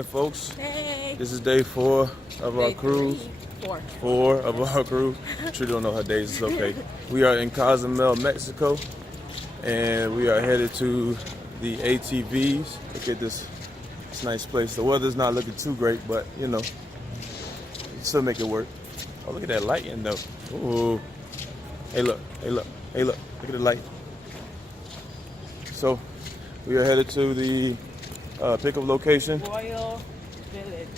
morning, folks. Hey. This is day 4 of our cruise. Four of our crew. Trudy don't know her days, it's okay. We are in Cozumel, Mexico, and we are headed to the ATVs. Look at this nice place. The weather's not looking too great, but you know, still make it work. Oh, look at that lighting though. Ooh. Hey look, hey look, hey look, look at the light. So, we are headed to the pickup location. Royal Village.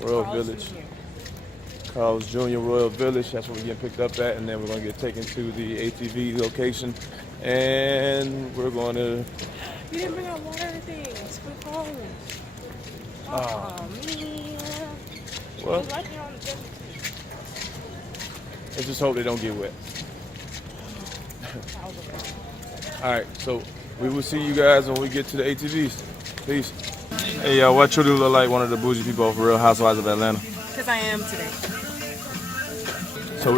Royal Carl's Village. Jr. Carl's Jr. Royal Village. That's where we're getting picked up at, and then we're going to get taken to the ATV location. And we're going to... You didn't bring out water things for the phone. Oh, man. Well, Right here on the table. let's just hope they don't get wet. Alright, so we will see you guys when we get to the ATVs. Peace. Hey y'all, why Trudy look like one of the bougie people of Real Housewives of Atlanta? Because I am today. So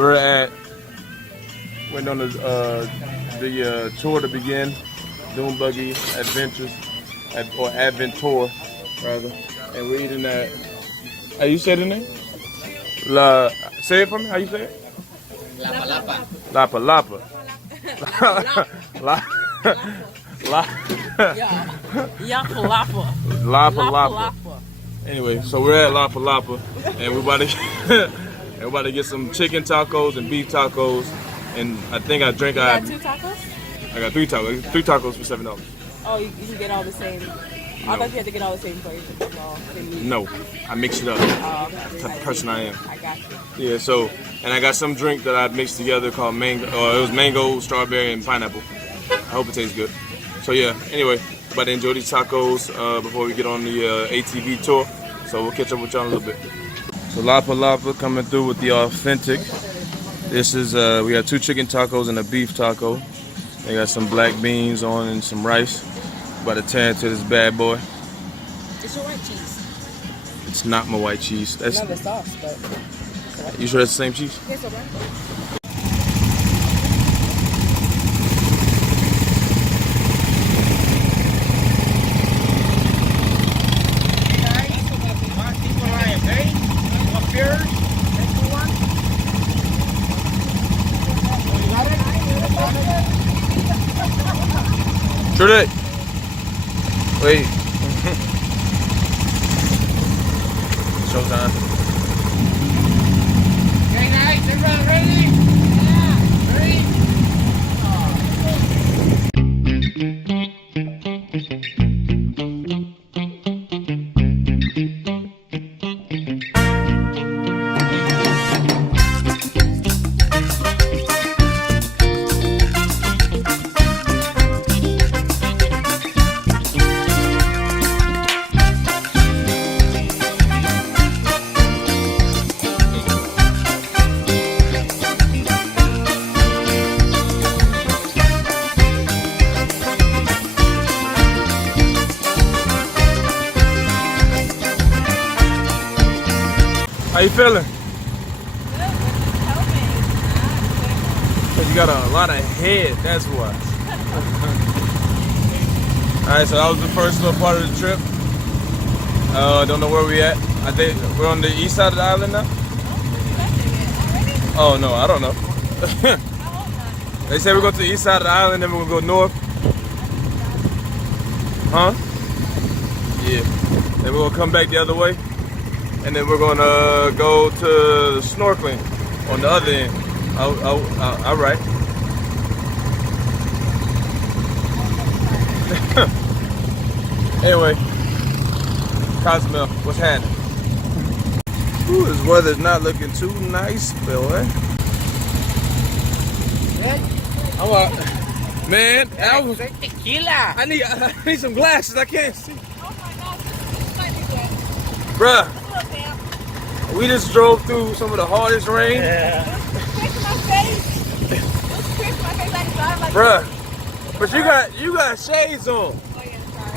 went on the tour to begin, Dune Buggy Adventures, or Adventure rather, and we're eating at. How you say the name? Say it for me. How you say it? Lapa Lapa. Lapa Lapa. Anyway, so we're at Lapa Lapa, and we're about to get some chicken tacos and beef tacos, and I think I drank. You got 2 tacos? I got 3 tacos. 3 tacos for $7. Oh, you can get all the same. No. I thought you had to get all the same flavors. No, I mix it up. Oh, okay. The type of person I am. I got you. Yeah, so, and I got some drink that I mixed together called mango, it was mango, strawberry, and pineapple. I hope it tastes good. So yeah, anyway, about to enjoy these tacos before we get on the ATV tour. So we'll catch up with y'all in a little bit. So Lapa Lapa coming through with the authentic. This is, we got 2 chicken tacos and a beef taco. They got some black beans on and some rice. About to tear into this bad boy. It's your white cheese. It's not my white cheese. That's Not the sauce, but... You sure that's the same cheese? Yes, all right. Trudy! Wait. Showtime. Okay, guys, everybody ready? Yeah. Ready? How you feeling? Cause you got a lot of head, that's why. Alright, so that was the first little part of the trip. Don't know where we at. I think we're on the east side of the island now. Oh no, I don't know. They say we're going to the east side of the island, then we're gonna go north. Huh? Yeah. Then we're gonna come back the other way. And then we're gonna go to the snorkeling on the other end. All right. Anyway, Cozumel, what's happening? Ooh, this weather's not looking too nice, boy. Man, I was Tequila. I need some glasses. I can't see. Oh my gosh, this might be wet. Bruh. We just drove through some of the hardest rain. Yeah. Bruh, but you got shades on.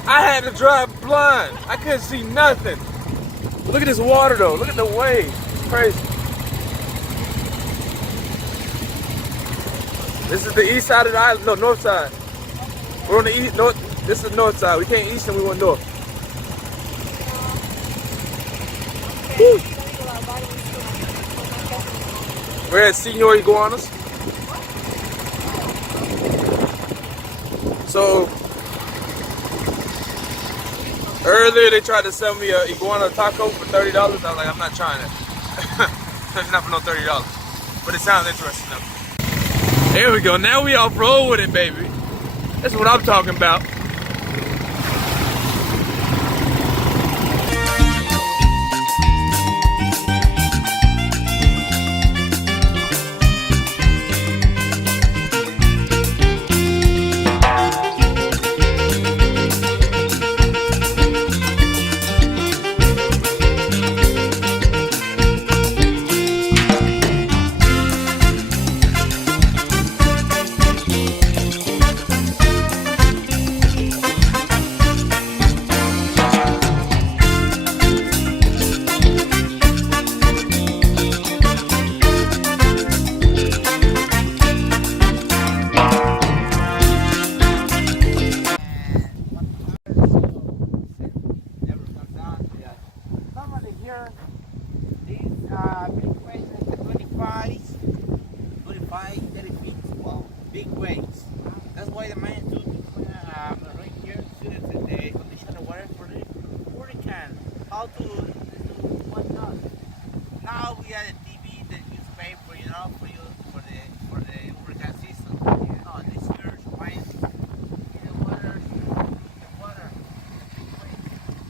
I had to drive blind. I couldn't see nothing. Look at this water though. Look at the waves. It's crazy. This is the east side of the island. No, north side. We're on the east. North. This is the north side. We came east and we went north. We're at Senor Iguanas. So earlier they tried to sell me a iguana taco for $30. I was like, I'm not trying it. It's not for no $30. But it sounds interesting though. There we go. Now we off road with it, baby. That's what I'm talking about. Normally here, these big waves is 25, 30 feet. Wow, big waves. That's why the man do right here, students in the condition of water for the hurricane. How to do what not. Now we have a TV that you pay for, you know, for the hurricane season. No, this year's wind in the water.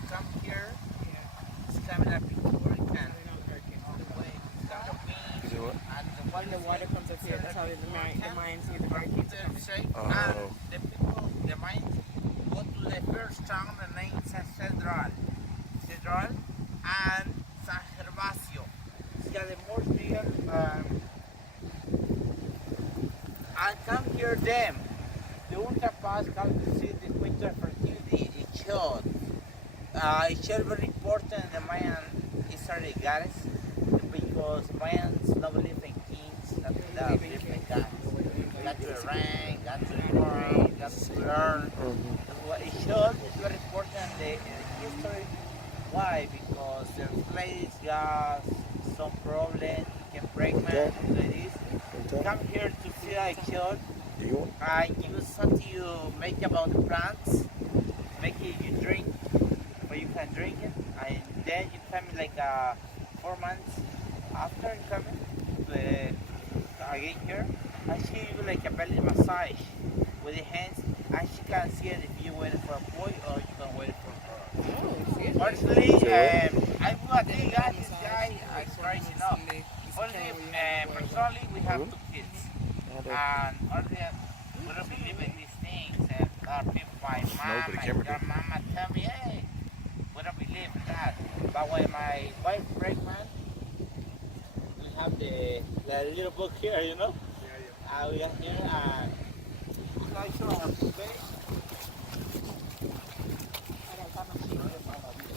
Come here. It's coming up in hurricane. The wave, the wind, and When the water comes up here, that's how the mines get the hurricanes come. And the people, the mines, go to the first town, the name is Central, and San Gervasio. It's got the most deer, and come here them. The Ultra Pass come to see the winter fertility. It showed. It's very important in the Mayan history, guys, because Mayans don't believe in kings, not believe in gods. Got to rank, got to learn, got to learn. What it shows is very important in the history. Why? Because the place got some problem, can break man, like this. Come here to see I killed. I give you something you make about the plants, make it you drink. But you can drink it, and then you come like 4 months after you come again here, and she give you like a belly massage with the hands, and she can see it if you wait for a boy or you can wait for a girl. Honestly, I will think that this guy is crazy enough. Only personally, we have 2 kids, and only we don't believe in these things, and our people, my mom and your mama tell me, hey. We don't believe in that. But when my wife pregnant, we have the little book here, you know? We are here and I show our face.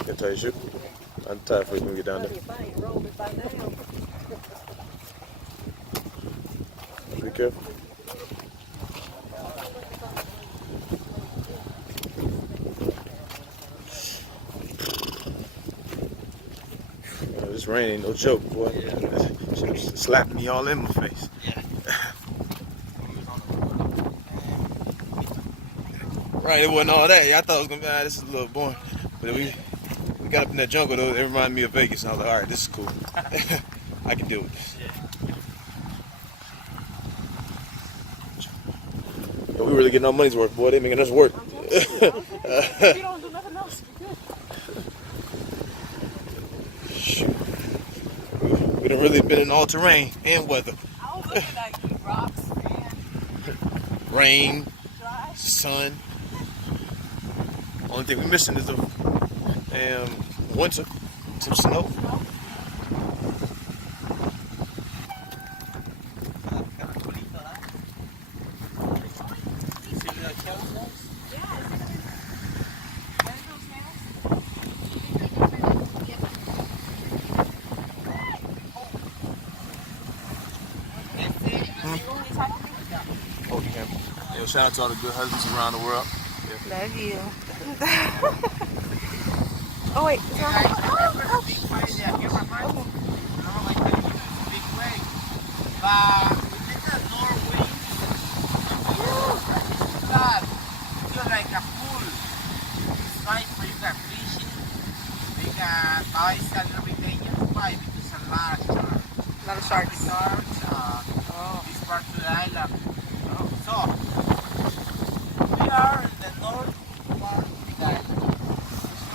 Can I tell you shoot? I'm tired for you to get down there. Be careful. This rain ain't no joke, boy. She slapped me all in my face. Right, it wasn't all that. I thought it was gonna be, this is a little boring. But we got up in that jungle though, it reminded me of Vegas, and I was like, alright, this is cool. I can deal with this. Yo, we really getting our money's worth, boy. They making us work. If you don't do nothing else, you're good. We done really been in all terrain and weather. I was looking at you, rocks, man. Rain, Dry. sun. Only thing we're missing is the winter, some snow. Oh, yeah. Yo, shout out to all the good husbands around the world. Yeah. Love you. Oh wait, Yeah, here my friend. No, like big way. But we did the Norway. It's like a pool. It's nice for you can fishing. You can buy a little bit dangerous. Why? Because a lot of sharks. A lot of sharks. This part of the island. So, we are in the north part of the island.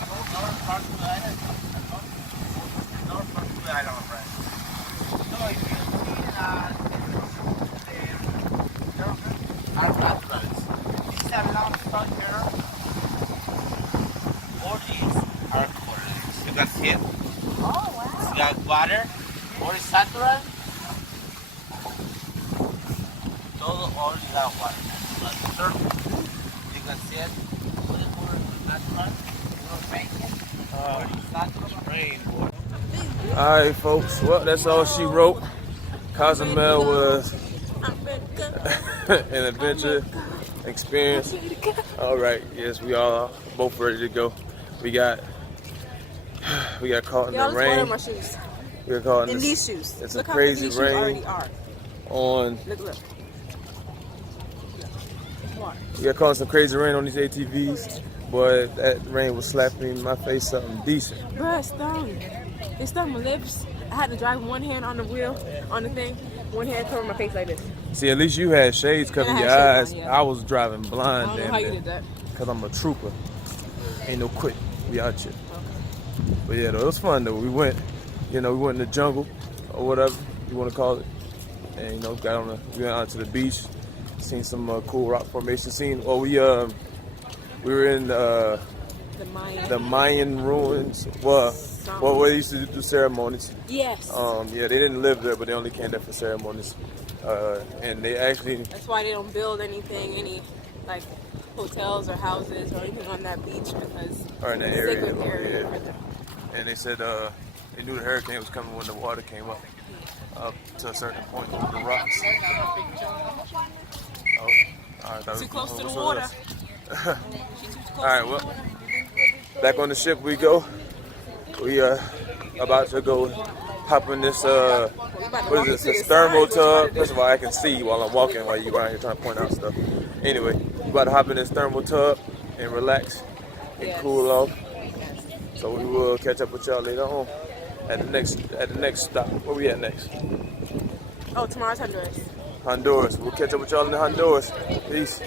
North part of the island. The north part of the island, my friend. So, if you see our naturals. This is a long stone here. All these are corals. You can see it. Oh, wow. It's got water, horizontal. All is that water. But the surface, you can see it. All the horizontal. Alright, folks. Well, that's all she wrote. Cozumel was an adventure experience. Alright, yes, we all both ready to go. We got caught in the rain. My shoes. We got caught In these shoes. It's Look a how big crazy these shoes rain already are. on. Look. We got caught in some crazy rain on these ATVs, but that rain was slapping my face something decent. Bruh, it stung. It stung my lips. I had to drive one hand on the wheel, on the thing, one hand covering my face like this. See, at least you had shades covering Yeah, I your had eyes. shades on, yeah. I was driving I blind don't know damn how you near. did that. Cause I'm a trooper. Ain't no quit. We out here. But yeah, though, it was fun though. We went in the jungle or whatever you want to call it, and we went out to the beach, seen some cool rock formations. We were in The Mayan ruins. Well, where they used to do ceremonies. Yes. Yeah, they didn't live there, but they only came there for ceremonies. And they actually. That's why they don't build any like hotels or houses or anything on that beach because Or in that it's a area. sacred area Yeah. for them. And they said they knew the hurricane was coming when the water came up to a certain point over the rocks. Oh, all right. Too close to the water. All right, well, back on the ship we go. We are about to go hop in this, what is this, this thermal tub. First of all, I can see while I'm walking while you're around here trying to point out stuff. Anyway, we're about to hop in this thermal tub and relax and cool off. So we will catch up with y'all later on at the next stop. Where we at next? Oh, tomorrow's Honduras. Honduras. We'll catch up with y'all in the Honduras. Peace.